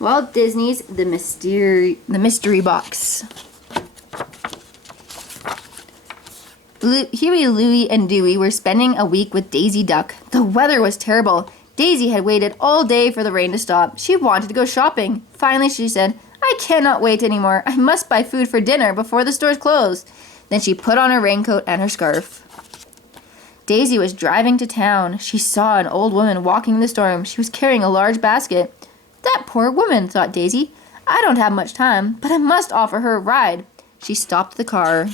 Walt Disney's The Mystery Box. Huey, Louie, and Dewey were spending a week with Daisy Duck. The weather was terrible. Daisy had waited all day for the rain to stop. She wanted to go shopping. Finally, she said, "I cannot wait anymore. I must buy food for dinner before the stores close." Then she put on her raincoat and her scarf. Daisy was driving to town. She saw an old woman walking in the storm. She was carrying a large basket. "That poor woman," thought Daisy. "I don't have much time, but I must offer her a ride." She stopped the car.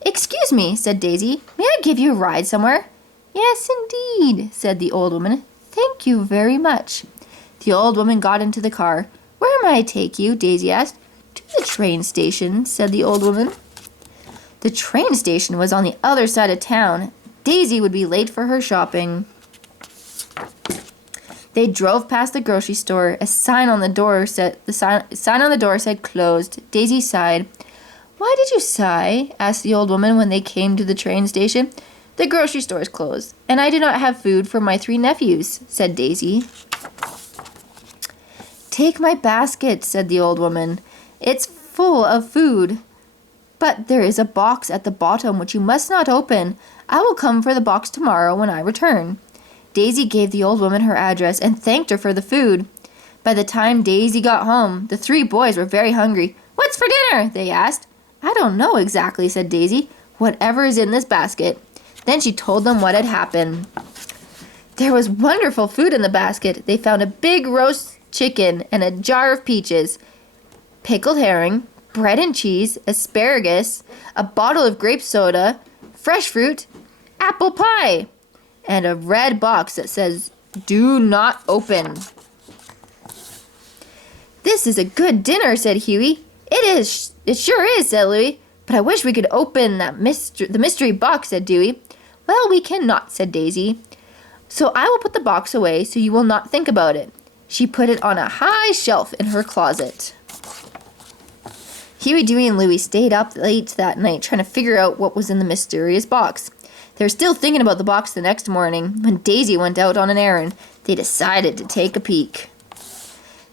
"Excuse me," said Daisy. "May I give you a ride somewhere?" "Yes, indeed," said the old woman. "Thank you very much." The old woman got into the car. "Where may I take you?" Daisy asked. "To the train station," said the old woman. The train station was on the other side of town. Daisy would be late for her shopping. They drove past the grocery store. A sign on the door said closed. Daisy sighed. "Why did you sigh?" asked the old woman when they came to the train station. "The grocery store is closed, and I do not have food for my 3 nephews," said Daisy. "Take my basket," said the old woman. "It's full of food. But there is a box at the bottom which you must not open. I will come for the box tomorrow when I return." Daisy gave the old woman her address and thanked her for the food. By the time Daisy got home, the 3 boys were very hungry. "What's for dinner?" they asked. "I don't know exactly," said Daisy. "Whatever is in this basket." Then she told them what had happened. There was wonderful food in the basket. They found a big roast chicken and a jar of peaches, pickled herring, bread and cheese, asparagus, a bottle of grape soda, fresh fruit, apple pie, and a red box that says, "Do not open." "This is a good dinner," said Huey. "It is. It sure is," said Louie. "But I wish we could open the mystery box," said Dewey. "Well, we cannot," said Daisy. "So I will put the box away so you will not think about it." She put it on a high shelf in her closet. Huey, Dewey, and Louie stayed up late that night trying to figure out what was in the mysterious box. They were still thinking about the box the next morning when Daisy went out on an errand. They decided to take a peek.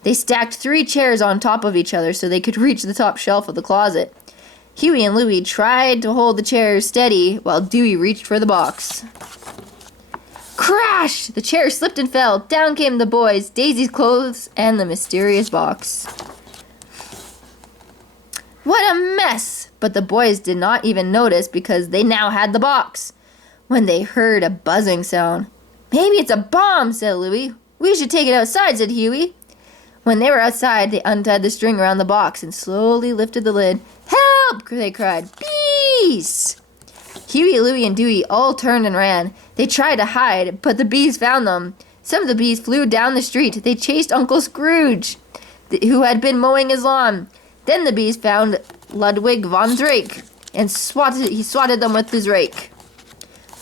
They stacked 3 chairs on top of each other so they could reach the top shelf of the closet. Huey and Louie tried to hold the chairs steady while Dewey reached for the box. Crash! The chair slipped and fell. Down came the boys, Daisy's clothes, and the mysterious box. What a mess! But the boys did not even notice because they now had the box. When they heard a buzzing sound. "Maybe it's a bomb," said Louie. "We should take it outside," said Huey. When they were outside, they untied the string around the box and slowly lifted the lid. "Help!" they cried. "Bees!" Huey, Louie, and Dewey all turned and ran. They tried to hide, but the bees found them. Some of the bees flew down the street. They chased Uncle Scrooge, who had been mowing his lawn. Then the bees found Ludwig von Drake, and he swatted them with his rake.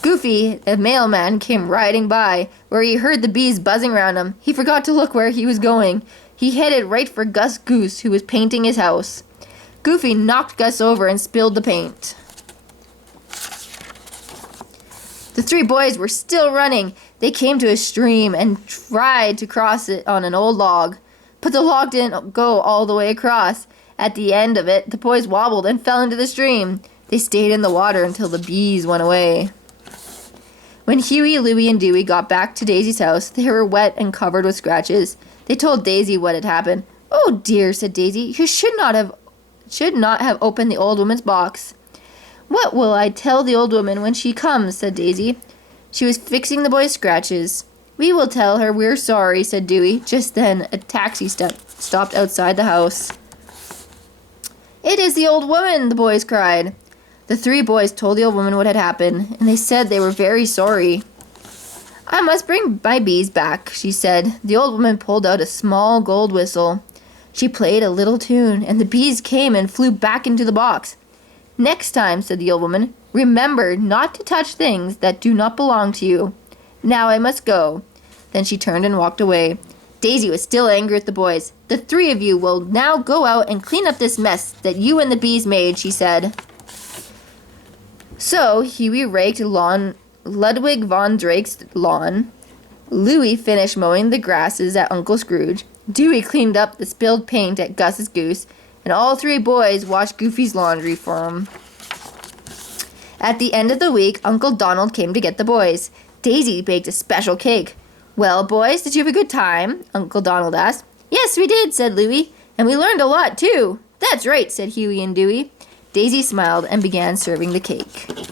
Goofy, a mailman, came riding by, where he heard the bees buzzing around him. He forgot to look where he was going. He headed right for Gus Goose, who was painting his house. Goofy knocked Gus over and spilled the paint. The 3 boys were still running. They came to a stream and tried to cross it on an old log. But the log didn't go all the way across. At the end of it, the boys wobbled and fell into the stream. They stayed in the water until the bees went away. When Huey, Louie, and Dewey got back to Daisy's house, they were wet and covered with scratches. They told Daisy what had happened. "Oh dear," said Daisy, "you should not have opened the old woman's box." "What will I tell the old woman when she comes?" said Daisy. She was fixing the boys' scratches. "We will tell her we're sorry," said Dewey. Just then, a taxi stopped outside the house. "It is the old woman!" the boys cried. The 3 boys told the old woman what had happened, and they said they were very sorry. "I must bring my bees back," she said. The old woman pulled out a small gold whistle. She played a little tune, and the bees came and flew back into the box. "Next time," said the old woman, "remember not to touch things that do not belong to you. Now I must go." Then she turned and walked away. Daisy was still angry at the boys. "The 3 of you will now go out and clean up this mess that you and the bees made," she said. So Huey raked Ludwig von Drake's lawn. Louie finished mowing the grasses at Uncle Scrooge. Dewey cleaned up the spilled paint at Gus's goose, and all three boys washed Goofy's laundry for him. At the end of the week, Uncle Donald came to get the boys. Daisy baked a special cake. "Well, boys, did you have a good time?" Uncle Donald asked. "Yes, we did," said Louie. "And we learned a lot, too." "That's right," said Huey and Dewey. Daisy smiled and began serving the cake.